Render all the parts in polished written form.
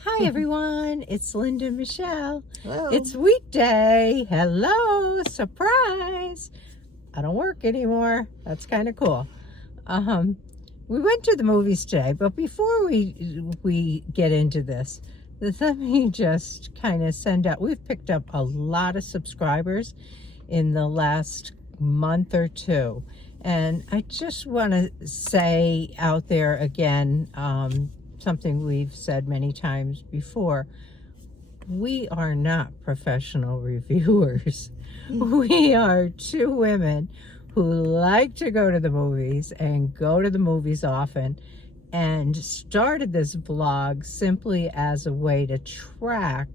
Hi everyone, it's Linda Michelle. Hello. It's weekday. Hello, surprise. I don't work anymore. That's kind of cool. We went to the movies today, but before we get into this, let me just kind of send out, we've picked up a lot of subscribers in the last month or two. And I just want to say out there again, something we've said many times before. We are not professional reviewers. We are two women who like to go to the movies and go to the movies often, and started this vlog simply as a way to track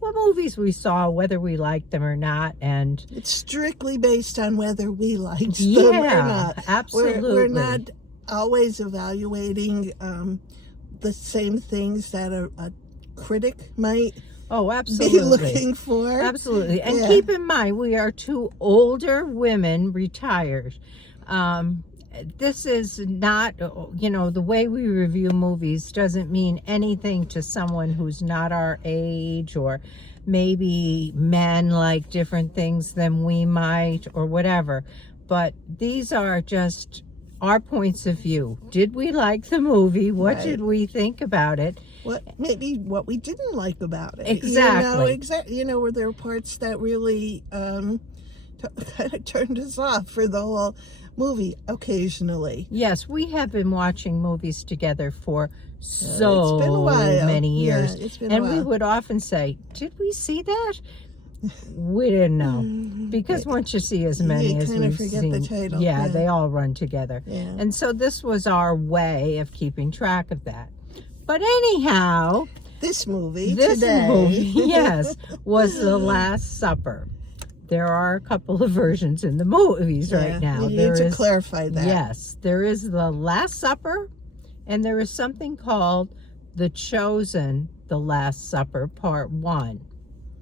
what movies we saw, whether we liked them or not. And it's strictly based on whether we liked them or not. Absolutely. We're not always evaluating the same things that a critic might absolutely be looking for. Absolutely. And keep in mind, we are two older women, retired. This is not, the way we review movies doesn't mean anything to someone who's not our age, or maybe men like different things than we might, or whatever. But these are just our points of view. Did we like the movie? What did we think about it? Maybe what we didn't like about it. Exactly. Were there parts that really kind of turned us off for the whole movie occasionally. Yes, we have been watching movies together for so it's been a while. many years. Yeah, it's been and a while. We would often say, did we see that? We didn't know. Because once you see as many as we've seen, the title. They all run together. Yeah. And so this was our way of keeping track of that. But anyhow, this movie, yes, was The Last Supper. There are a couple of versions in the movies right now. You need to clarify that. Yes, there is The Last Supper, and there is something called The Chosen, The Last Supper, Part 1.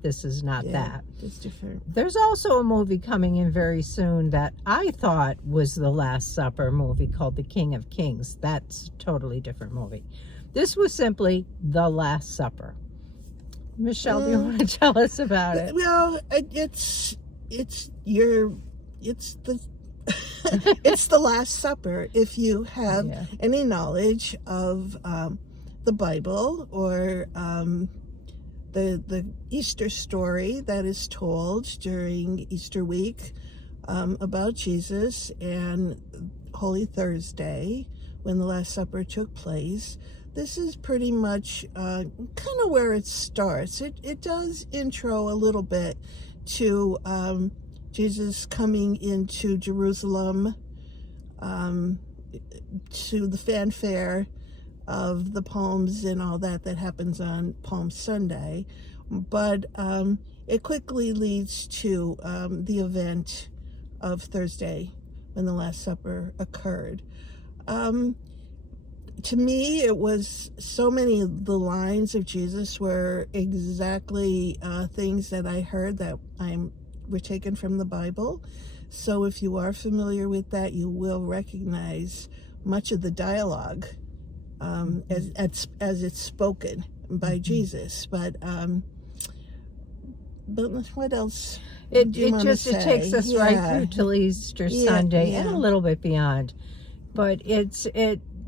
This is not that. It's different. There's also a movie coming in very soon that I thought was The Last Supper movie called The King of Kings. That's a totally different movie. This was simply The Last Supper. Michelle, do you want to tell us about it? Well, it's the it's the Last Supper. If you have any knowledge of the Bible or the Easter story that is told during Easter week about Jesus and Holy Thursday, when the Last Supper took place, this is pretty much kind of where it starts. It does intro a little bit to Jesus coming into Jerusalem, to the fanfare of the Palms and all that happens on Palm Sunday. But it quickly leads to the event of Thursday when the Last Supper occurred. To me, it was so many of the lines of Jesus were exactly things that I heard that were taken from the Bible. So if you are familiar with that, you will recognize much of the dialogue as it's spoken by Jesus. But what else? It takes us right through till Easter Sunday and a little bit beyond. But it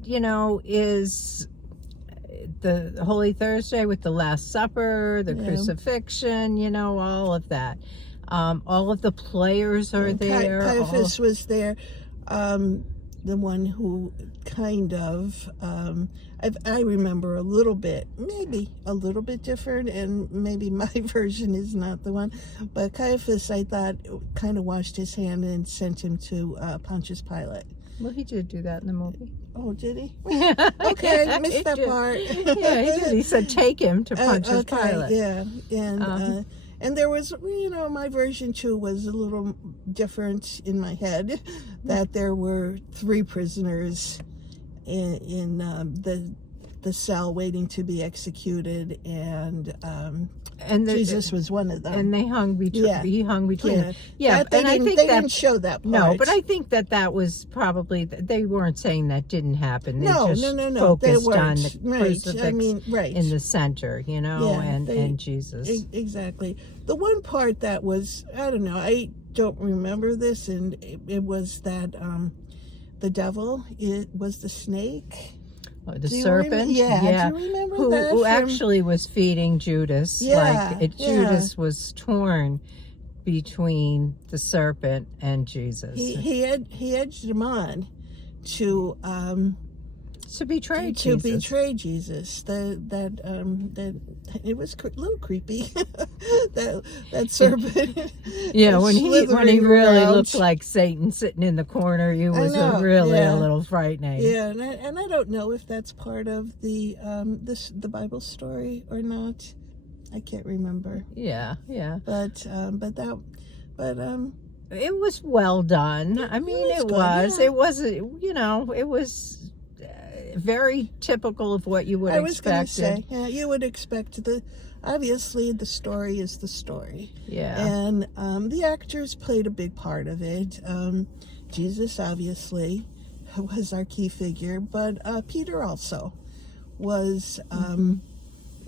is the Holy Thursday with the Last Supper, the crucifixion, all of that. All of the players are there. Caiaphas was there, the one who kind of, I remember a little bit, maybe a little bit different, and maybe my version is not the one, but Caiaphas, I thought, kind of washed his hand and sent him to Pontius Pilate. Well, he did do that in the movie. Oh, did he? Okay, I missed that part. Yeah, he did. He said, take him to Pontius Pilate. Yeah, and there was, my version too was a little different in my head, that there were 3 prisoners in the the cell waiting to be executed, and Jesus was one of them. And they hung between. He hung between them. Yeah, and I think they didn't show that part. No, but I think that was probably, they weren't saying that didn't happen. They No. focused on the right. crucifix in the center, and Jesus. Exactly. The one part that was, I don't know, I don't remember this, and it was that the devil, it was the snake. The serpent, do you remember that? Who actually was feeding Judas. Judas was torn between the serpent and Jesus. He edged him on to betray Jesus. To betray Jesus. That it was a little creepy. that serpent. Yeah, when he really looked like Satan sitting in the corner, he was really a little frightening. Yeah, and I don't know if that's part of the the Bible story or not. I can't remember. Yeah. But it was well done. I mean, it was. It was very typical of what you would expect. I was going to say, you would expect obviously the story is the story. Yeah. And the actors played a big part of it. Jesus obviously was our key figure, but Peter also was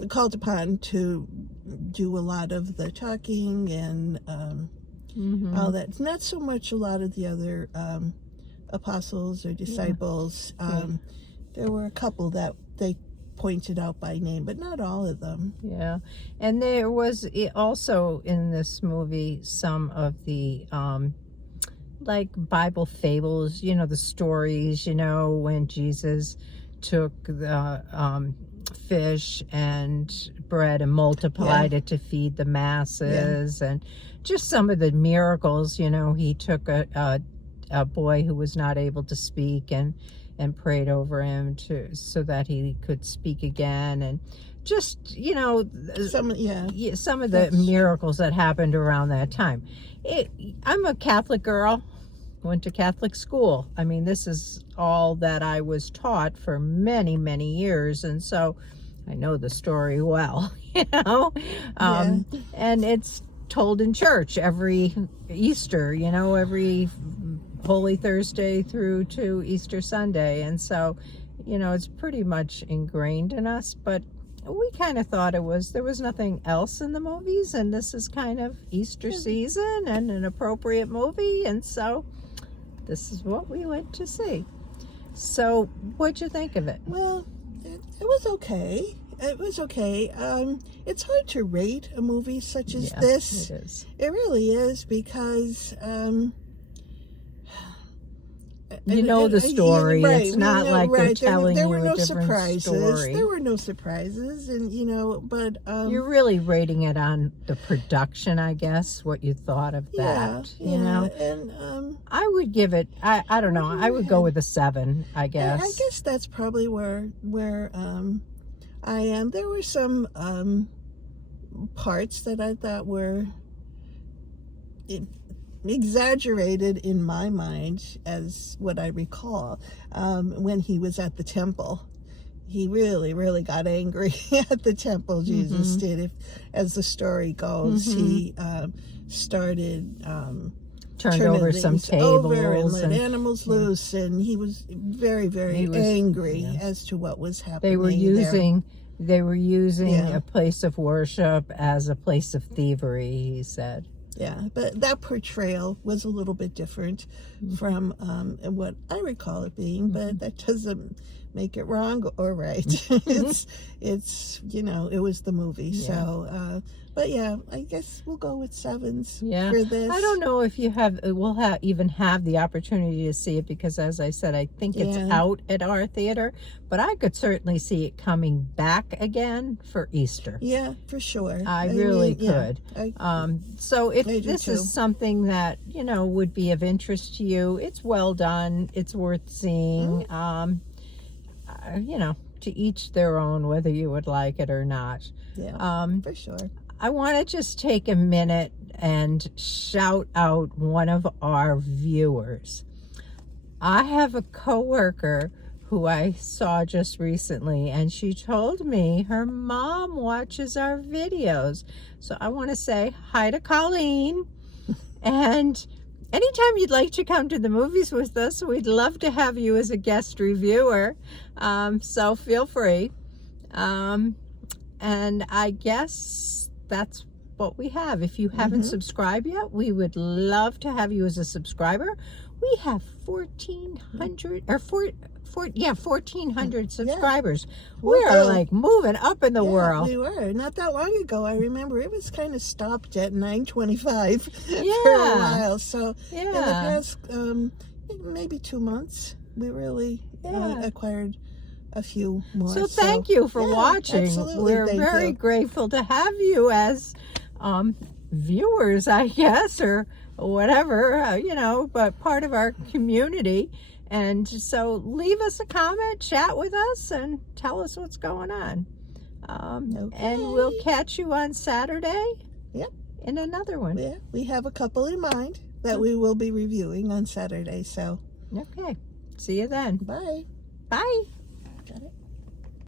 called upon to do a lot of the talking and all that. Not so much a lot of the other apostles or disciples. There were a couple that they pointed out by name, but not all of them. Yeah. And there was also in this movie some of the like Bible fables, the stories, when Jesus took the fish and bread and multiplied it to feed the masses, and just some of the miracles. He took a boy who was not able to speak and prayed over him so that he could speak again, and just some of the miracles that happened around that time. I'm a Catholic girl, went to Catholic school. I mean, this is all that I was taught for many, many years, and so I know the story well, and it's told in church every Easter, every Holy Thursday through to Easter Sunday. And so, it's pretty much ingrained in us, but we kind of thought there was nothing else in the movies, and this is kind of Easter season and an appropriate movie, and so this is what we went to see. So what'd you think of it? Well, it was okay. It's hard to rate a movie such as this. It is. It really is, because the story. Right, it's not like they're telling there you were no a different surprises. story. There were no surprises, and but you're really rating it on the production, I guess. What you thought of that, and I would give it. I don't know. I would go with a 7. I guess. I guess that's probably where I am. There were some parts that I thought were exaggerated in my mind, as what I recall. When he was at the temple, he really got angry at the temple. Jesus did. As the story goes, he started turned over some tables and let animals loose, and he was very angry as to what was happening. They were using a place of worship as a place of thievery, he said. Yeah, but that portrayal was a little bit different from what I recall it being, but that doesn't make it wrong or right. It's it was the movie. So but I guess we'll go with 7s for this. I don't know if we'll even have the opportunity to see it, because as I said, I think it's out at our theater, but I could certainly see it coming back again for Easter. Yeah, for sure. I really could. So if this too. is something that would be of interest to you, it's well done, it's worth seeing. To each their own, whether you would like it or not. For sure. I want to just take a minute and shout out one of our viewers. I have a coworker who I saw just recently, and she told me her mom watches our videos. So I want to say hi to Colleen. And anytime you'd like to come to the movies with us, we'd love to have you as a guest reviewer. So feel free. And I guess that's what we have. If you haven't subscribed yet, we would love to have you as a subscriber. We have 1,400 subscribers. We are like moving up in the world. We were. Not that long ago, I remember it was kind of stopped at 925 for a while. So in the past maybe 2 months, we really acquired a few more. So thank you for watching. Absolutely. We're very grateful to have you as viewers, I guess, or whatever, you know, but part of our community. And so leave us a comment, chat with us, and tell us what's going on. And we'll catch you on Saturday in another one. Yeah, we have a couple in mind that we will be reviewing on Saturday. So okay, see you then. Bye. Bye.